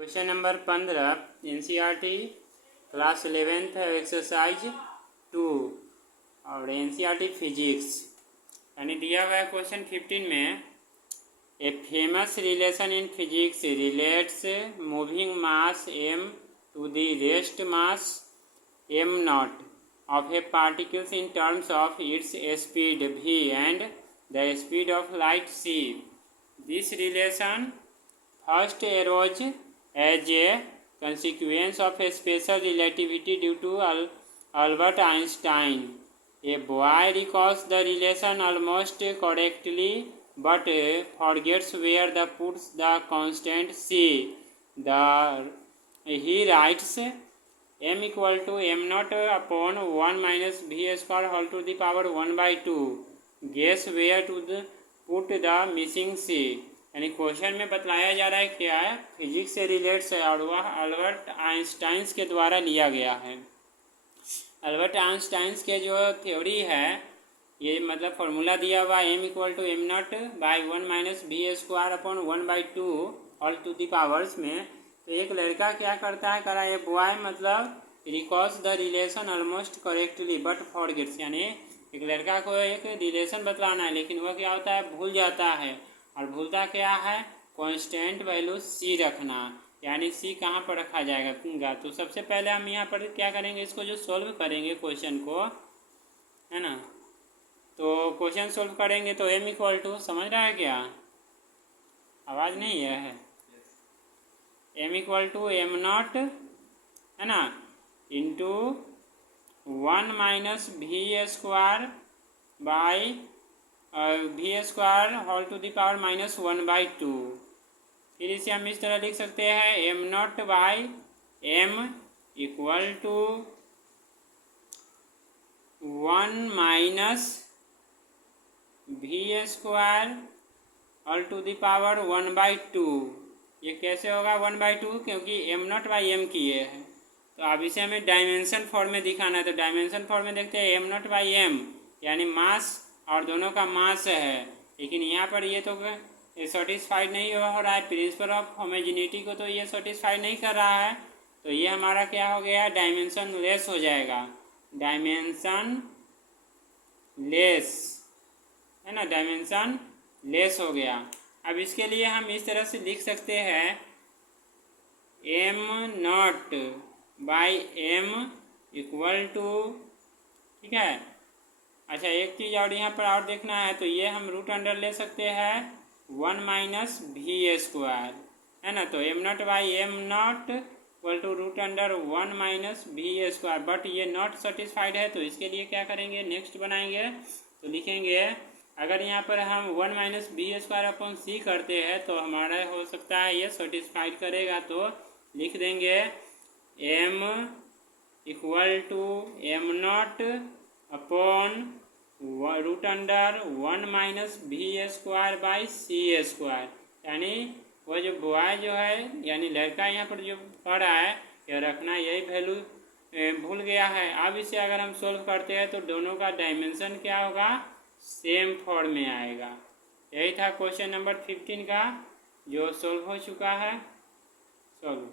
Question number 15 NCERT class 11th exercise 2 और NCERT physics यानी दिया हुआ है क्वेश्चन 15 में a famous relation in physics relates moving mass m to the rest mass m naught of a particles in terms of its speed v and the speed of light c. This relation first arose as a consequence of a special relativity due to Albert Einstein. A boy recalls the relation almost correctly but forgets where the puts the constant c. He writes m equal to m naught upon 1 minus v square whole to the power 1 by 2. Guess where to put the missing c. यानी question में बतलाया जा रहा है क्या है, physics से relates है और वह अल्बर्ट आइंस्टाइन के द्वारा लिया गया है। अल्बर्ट आइंस्टाइन के जो थ्योरी है, ये मतलब फॉर्मूला दिया हुआ m equal to m naught by 1 minus v square upon 1 by 2 all to the powers में। तो एक लड़का क्या करता है, करा ये बॉय मतलब recalls the relation almost correctly but forgets, यानी एक लड़का को एक रिलेशन बतलाना है लेकिन वह क्या होता है, भूल जाता है। और भूलता क्या है, कांस्टेंट वैल्यू c रखना, यानी c कहाँ पर रखा जाएगा। तो सबसे पहले हम यहाँ पर क्या करेंगे, इसको जो सोल्व करेंगे क्वेश्चन को, है ना। तो क्वेश्चन सोल्व करेंगे तो m इक्वल टू, समझ रहा है क्या, आवाज़ नहीं है, m equal to m naught, है ना, into 1 minus v square by v square whole to the power minus 1 by 2। फिर इसे हम इस तरह लिख सकते हैं m naught by m equal to 1 minus v square all to the power 1 by 2। ये कैसे होगा 1 बाई 2, क्योंकि m नॉट बाई m किए हैं। तो अब इसे हमें डायमेंशन फॉर्म में दिखाना है। तो डायमेंशन फॉर्म में देखते हैं m नॉट बाई m यानी मास, और दोनों का मास है, लेकिन यहाँ पर ये तो सेटिस्फाइड नहीं हो रहा है, प्रिंसिपल ऑफ होमोजेनिटी को तो ये सेटिस्फाइड नहीं कर रहा है। तो ये हमारा क्या हो गया, डायमेंशन लेस हो जाएगा, डायमेंशन लेस, है ना, डायमेंशन लेस हो गया। अब इसके लिए हम इस तरह से लिख सकते हैं m naught by m equal to, ठीक है। अच्छा एक चीज़ और यहाँ पर और देखना है, तो ये हम रूट अंडर ले सकते हैं 1 माइनस वी स्क्वायर, है ना। तो m naught by m naught equal to root under 1 minus v square, but ये नॉट सेटिस्फाइड है। तो इसके लिए क्या करेंगे, नेक्स्ट बनाएंगे, तो लिखेंगे अगर यहाँ पर हम 1 माइनस वी स्क्वायर अपॉन सी करते हैं तो हमारा हो सकता है ये सेटिस्फाइड करेगा। तो लिख देंगे m equal to m naught upon root under 1 minus v square by c square, यानी वो जो बॉय जो है, यानी लड़का यहाँ पर जो पढ़ रहा है, ये रखना, यही वैल्यू भूल गया है। अब इसे अगर हम सोल्व करते हैं तो दोनों का डायमेंशन क्या होगा, सेम फॉर्म में आएगा। यही था क्वेश्चन नंबर 15 का, जो सोल्व हो चुका है। सोल्व